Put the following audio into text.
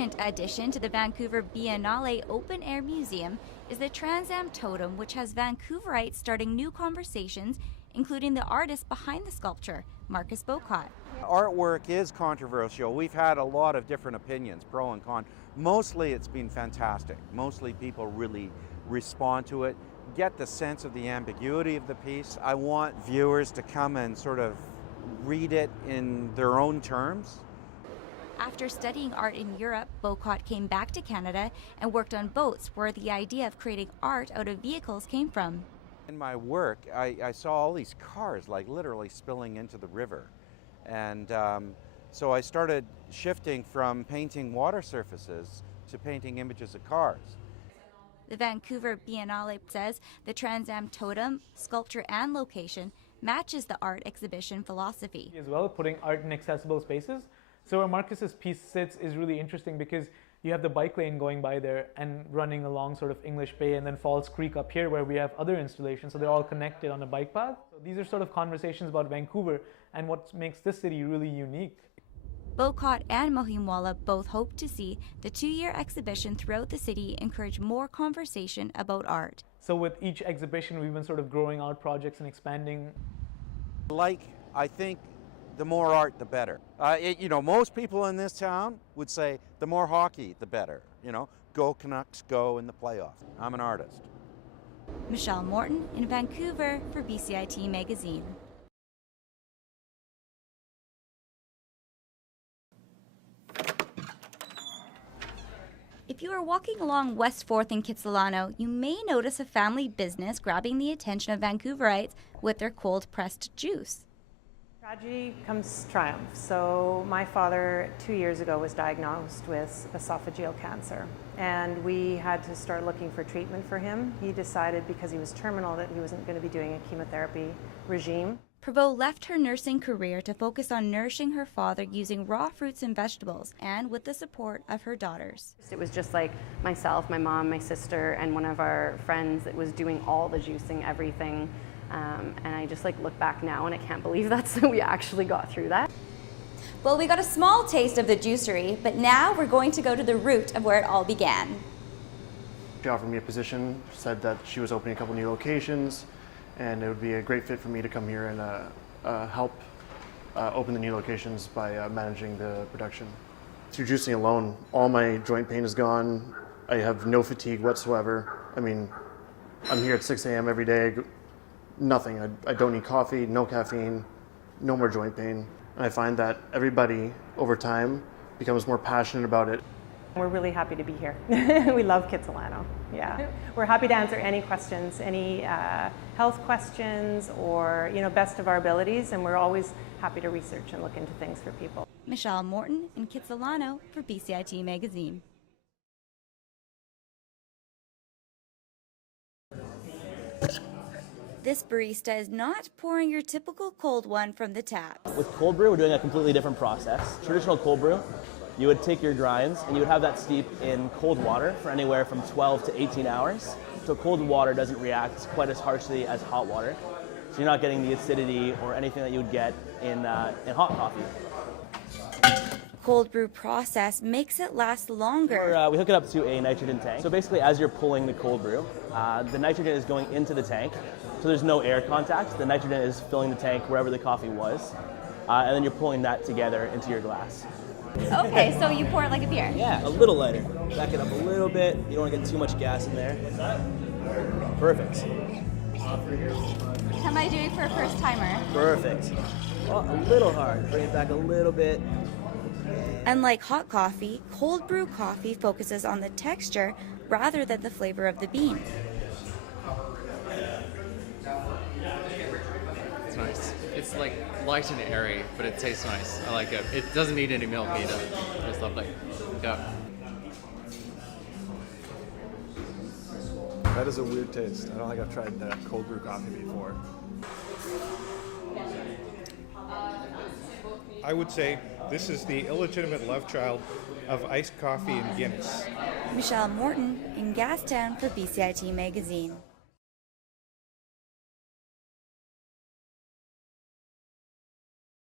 recent addition to the Vancouver Biennale Open Air Museum is the Trans Am Totem, which has Vancouverites starting new conversations, including the artist behind the sculpture, Marcus Bocott. Artwork is controversial. We've had a lot of different opinions, pro and con. Mostly it's been fantastic. Mostly people really respond to it, get the sense of the ambiguity of the piece. I want viewers to come and sort of read it in their own terms. After studying art in Europe, Bocott came back to Canada and worked on boats where the idea of creating art out of vehicles came from. In my work, I saw all these cars like literally spilling into the river. And so I started shifting from painting water surfaces to painting images of cars. The Vancouver Biennale says the Trans Am Totem, sculpture and location matches the art exhibition philosophy. As well, putting art in accessible spaces. So where Marcus's piece sits is really interesting because you have the bike lane going by there and running along sort of English Bay, and then Falls Creek up here where we have other installations, so they're all connected on a bike path. So these are sort of conversations about Vancouver and what makes this city really unique. Bocott and Mohimwala both hope to see the 2-year exhibition throughout the city encourage more conversation about art. So with each exhibition, we've been sort of growing out projects and expanding. I think the more art, the better. Most people in this town would say the more hockey, the better. Go Canucks, go in the playoffs. I'm an artist. Michelle Morton in Vancouver for BCIT Magazine. If you are walking along West 4th in Kitsilano, you may notice a family business grabbing the attention of Vancouverites with their cold-pressed juice. Tragedy comes triumph. So my father 2 years ago was diagnosed with esophageal cancer, and we had to start looking for treatment for him. He decided because he was terminal that he wasn't going to be doing a chemotherapy regime. Prevost left her nursing career to focus on nourishing her father using raw fruits and vegetables and with the support of her daughters. It was just like myself, my mom, my sister, and one of our friends that was doing all the juicing, everything. And I just look back now and I can't believe we actually got through that. Well, we got a small taste of the juicery, but now we're going to go to the root of where it all began. She offered me a position, said that she was opening a couple new locations, and it would be a great fit for me to come here and help open the new locations by managing the production. Through juicing alone, all my joint pain is gone. I have no fatigue whatsoever. I mean, I'm here at 6 a.m. every day. Nothing. I don't need coffee, no caffeine, no more joint pain. And I find that everybody over time becomes more passionate about it. We're really happy to be here. We love Kitsilano. Yeah. We're happy to answer any questions, any health questions, or best of our abilities, and we're always happy to research and look into things for people. Michelle Morton in Kitsilano for BCIT Magazine. This barista is not pouring your typical cold one from the tap. With cold brew, we're doing a completely different process. Traditional cold brew, you would take your grinds and you would have that steep in cold water for anywhere from 12 to 18 hours. So cold water doesn't react quite as harshly as hot water. So you're not getting the acidity or anything that you would get in hot coffee. Cold brew process makes it last longer. We hook it up to a nitrogen tank. So basically, as you're pulling the cold brew, the nitrogen is going into the tank, so there's no air contact. The nitrogen is filling the tank wherever the coffee was, and then you're pulling that together into your glass. Okay, so you pour it like a beer? Yeah, a little lighter. Back it up a little bit. You don't want to get too much gas in there. Perfect. How am I doing for a first timer? Perfect. Oh, a little hard. Bring it back a little bit. Unlike hot coffee, cold brew coffee focuses on the texture rather than the flavor of the bean. It's nice. It's light and airy, but it tastes nice. I like it. It doesn't need any milk either. It's lovely. Yeah. That is a weird taste. I don't think I've tried that cold brew coffee before. I would say this is the illegitimate love child of iced coffee and Guinness. Michelle Morton in Gastown for BCIT Magazine.